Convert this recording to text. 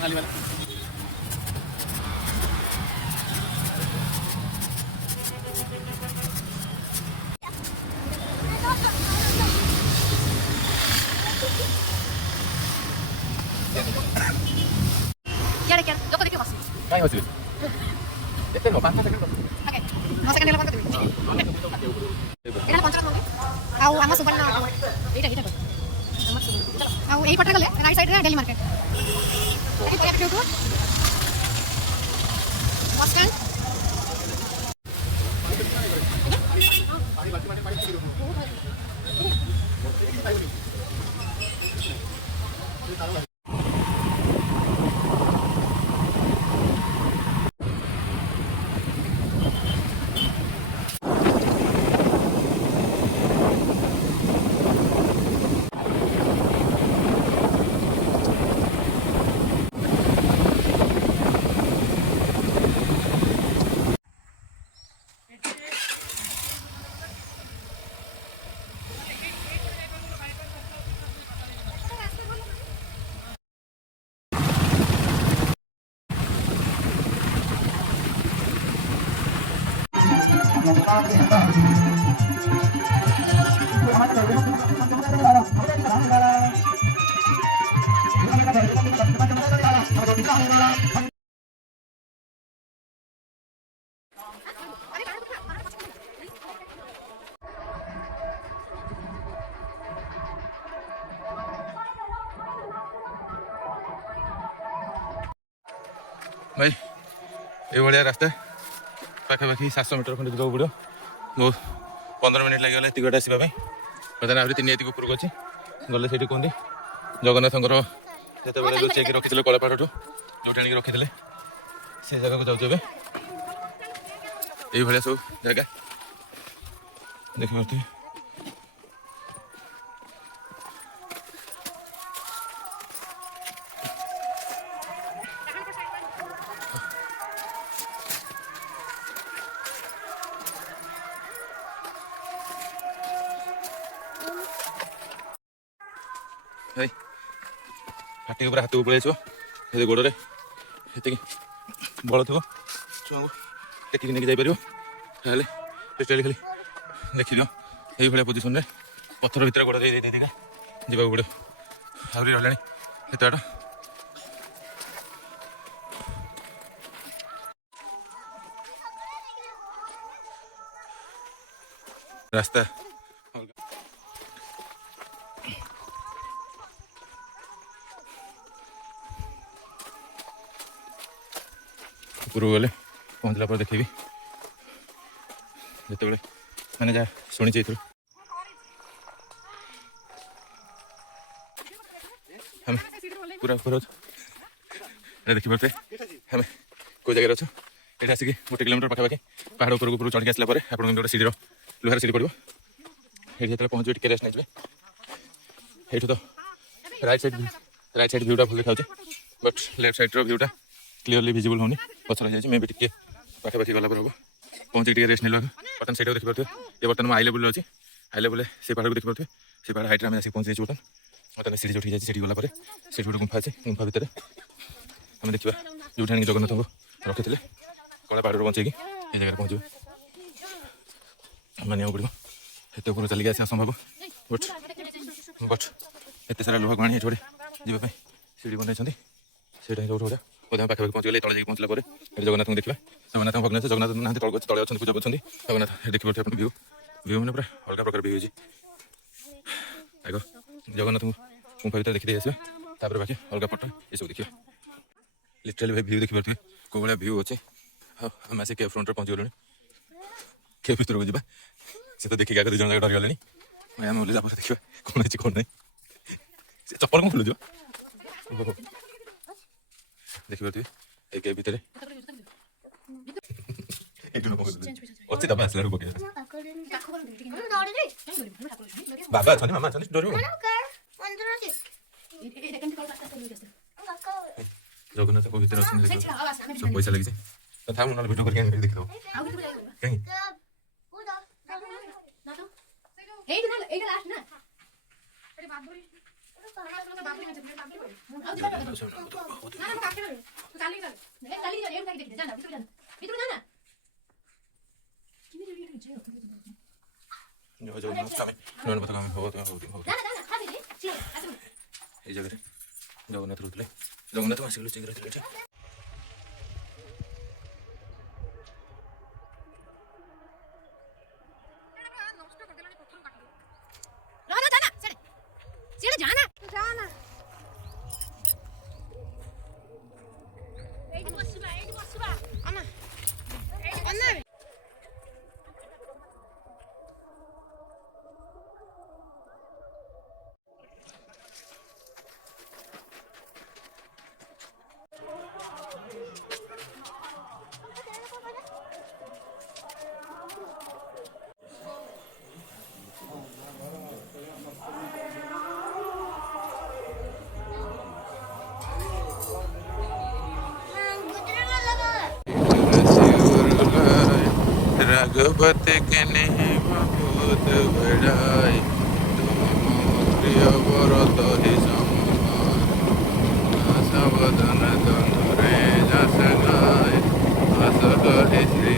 नाली वाला क्या लोग देखिए बस काय होईल येते ना 5 सेकंड ओके 9 सेकंड ला बंद कर एटा 5 होंगे आउ आमा सुबर्ण एटा आमा सुबर्ण चलो आउ एई पटरे गले राइट साइड रे डेली मार्केट एटी पैक टू बस स्टैंड भाई ये भाया रास्ता पाखापाखि 700 मीटर खंडे जावाक पड़ो बहुत 15 मिनिट लगे एतिकटे आसवाई बर्तमान आहरी 3 एतिक उपरक अच्छी गले से कहते जगन्नाथर जिते लुचेक रखी कलापाड़ जो आनिक रखी से जगह को जाऊे ये सब जगह देखिए फाटी हाथ को पलि आसो गोड़े ये बल थो छुआ को टेक नहीं जापर खाली देखी दियो ये पोजिशन में पत्थर भितर गोड़ दे जावाक पड़ो आहरी रहा एत बाट रास्ता ऊपर गले पहुँचला पर देखी जिते मैंने जहाँ शुणी हम पूरा ऊपर देखिपे हमें कौ जगह अच्छे ये आसिक 1 किलोमीटर पाखापाखि पहाड़ ऊपर चढ़ी आसला आप गोटे सीढ़ी लुहार सीढ़ी पड़ो ये जो पहुँचे टे रेस्ट नहीं ये तो राइट साइड भ्यूटा भूल देखा बट लेफ्ट साइड भ्यूटा क्लीयरली विजिबल होनी पचर हो जाए मे भी टे पाखापाखि गला हम पहुँचे टे रेस्ट नहीं बर्तमान से देखिपे ये बर्तमान हाई लेवल अच्छी हाई लेवल से पहाड़ को देखिपे से पहाड़ हाइट में आसिक पहुँचे बर्तमान सीढ़ी जो जाए सीढ़ी गला से गोटे गुंफा अच्छे गुंफा भितर आम देखा जो जगन्नाथ को रखी थे कला पहाड़ बचे ये जगह पहुँचे मानिया पड़ो एत ऊपर चलिए आसा संभव बट एत सारा लुहा गणी ये जीवाई सीढ़ी बनई से रोड गुड़ा पाखापाखि पहुँच गए तले पहुँचला जगन्नाथ को देखा जगन्नाथ भग्न जगन्नाथ ना तले अच्छे पूजा कर जगन्नाथ देखिए आप व्यू व्यू मैंने पूरा अलग प्रकार व्यू आग जगन्नाथ गुंफा भर देखी आसो बाकी अलग पट ये सब देखिए लिटराली व्यू देखिपे कौ भाया व्यू अच्छे हाँ आम आस केब फ्रंट पहुँच गलु केब भर को जा से तो देखिए आगे 2 जन डरी गले आम ओल्ला देखा कौन अच्छी कौन ना चप्पल कौन खोलुच देखिपे ये केब भर अच्छे दबा आसला पकड़ बाबा अच्छा मामा अच्छा डर जगन्नाथ को भर सब पैसा लगे तो था मुझे भिडियो करके देख दो कहीं এই জায়গায় জগন্নাথ রହୁଥିଲେ জগন্নাଥ ମାସିକ ଲୁଚେଇକି ରହିଥିଲେ ଏଠି। रघुपत के नहीं बहुत बड़ाई तुम प्रिय व्रत ही समान सावधान धनुरे जस गाय अस कहे श्री